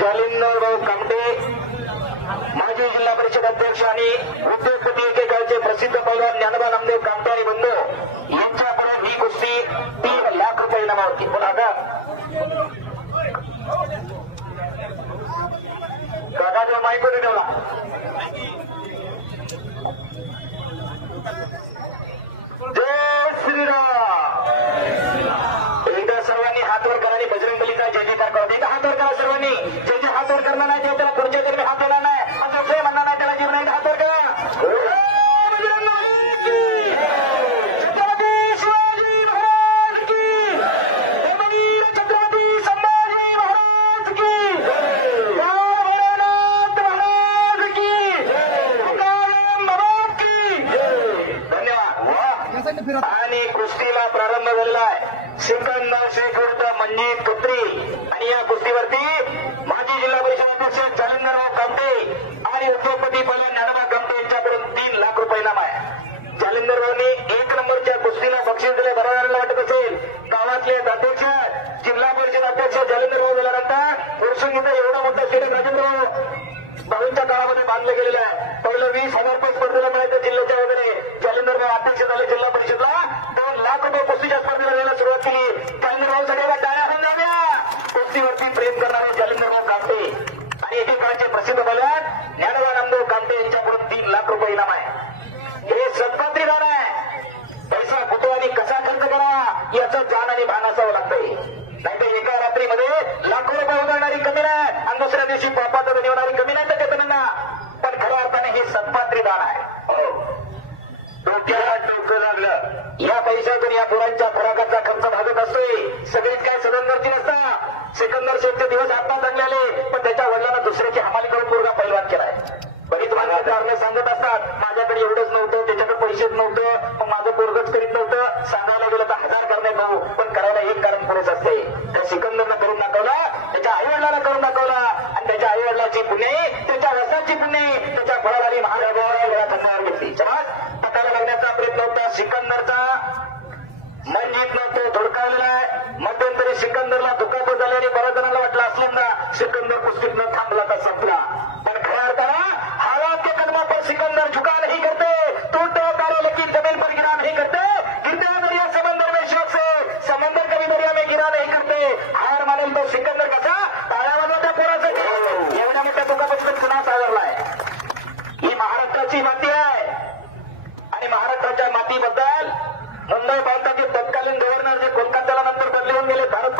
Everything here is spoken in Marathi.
जालिंदरराव कामटे माजी जिल्हा परिषद अध्यक्ष आणि उद्योगपती एकेकाळचे प्रसिद्ध पैलवान ज्ञानोबा नामदेव कामटे आणि बंधू यांच्याकडून ही कुस्ती 3 लाख रुपये इनामावरती. बोला काका माईक मध्ये ठेवला. जय श्रीराम. एकदा सर्वांनी हात वर करा आणि बजरंगबलीचा जय जयकार करा. एकदा हात वर करा सर्वांनी. जे जे हात वर करणार नाही ते त्याला पुढच्या जन्मी हात देणार नाही. पण दुसरे म्हणणार नाही त्याला जीवन. एकदा हात वर करा. छत्रपती शिवाजी महाराज की. धर्मवीर छत्रपती संभाजी महाराज की. भोलेनाथ महाराज की. तुकाराम बाबा की. धन्यवाद. आणि कुस्तीला प्रारंभ झालेला आहे. सिकंदर शेख विरुद्ध मंजीत कुत्री आणि या कुस्तीवरती माजी जिल्हा परिषद अध्यक्ष जालिंदरराव कामटे आणि उद्योगपती पैलवान ज्ञानोबा कामटे यांच्याकडून 3 लाख रुपये इनाम आहे. जालिंदररावनी 1 नंबरच्या कुस्तीला बक्षीस दिले. बरोबर वाटत असेल. गावातले अध्यक्ष जिल्हा परिषद अध्यक्ष जालिंदरराव गेल्यानंतर वर्षून इथं एवढा मोठा स्टेडियम राजेंद्रराव भाऊंच्या काळामध्ये बांधलं गेलेलं आहे. पहिलं 20,000 रुपये स्पर्धेला मिळायचं जिल्ह्याच्या वगैरे. जालिंदरराव अध्यक्ष झाले जिल्हा परिषदला. 2 लाख रुपये कुस्तीच्या स्पर्धेला द्यायला सुरुवात केली. जालिंदरराव सगळ्याला टाळ्या होऊन जाव्या. कुस्तीवरती प्रेम करणारे जालिंदरराव कामटे आणि एकेकाळचे प्रसिद्ध पैलवान ज्ञानोबा नामदेव कामटे यांच्याकडून 3 लाख रुपये इनाम आहे. हे सत्पात्री दान आहे. पैसा कुठे आणि कसा खर्च करा याचं जाण आणि भान असावं लागतंय. नाहीतर एका रात्रीमध्ये लाखो रुपये उधळणारी कमी नाही आणि दुसऱ्या दिवशी पापात निवडणारी कमी नाही तर त्यांना. पण खऱ्या अर्थाने हे सत्पात्री दान आहे. डोक्याला डोकं लागलं. या पैशातून या पोरांच्या खुराकाचा खर्च भागत असतोय. सगळेच काय सदनवरती नसतात. सिकंदर शेखचे दिवस आता चांगले आले पण त्याच्या वडिलांना दुसऱ्याची हमाली करून पोरगा पैलवान केलाय. बरीच माणसं कारण सांगत असतात माझ्याकडे एवढंच नव्हतं त्याच्याकडे पैसेच नव्हतं मग माझं पोरगच करीत नव्हतं. सांगायला गेलं तर 1000 करण्यात भाऊ पण करायला एक कारण पुरेच असते. त्या सिकंदरनं करून दाखवला. त्याच्या आई वडिलांना करून दाखवला आणि त्याच्या आई वडिलांची पुण्य त्याच्या वसाची पुण्य त्याच्या फळाधारी महाराजांना वेळा धंद्यावर घेतली. पटाला लागण्याचा प्रयत्न होता सिकंदरचा. मंजितनं तो धडकावलेला आहे. मध्यंतरी सिकंदरला दुखापत झाल्याने बऱ्याच जणांना वाटलं असलेंदा सिकंदर कुस्तीतनं थांबला तर संपला. पण खऱ्या अर्थानं हवा के कदमों पर सिकंदर झुका नहीं करते. टूटो तारे लेकिन जमीन पर गिरा नहीं करते. गिरते दरिया समंदर में शौक से समंदर कभी दरिया में गिरा नहीं करते. हार मानेल तो सिकंदर कसा टाळ्या वाजवत्या पोराचं. एवढ्या मोठ्या दुखापतीतून पुन्हा सावरलाय. ही महाराष्ट्राची माती आहे आणि महाराष्ट्राच्या मातीबद्दल मुंबई भारताचे तत्कालीन गव्हर्नर जे कोलकात्याला नंतर बदली होऊन गेले भारत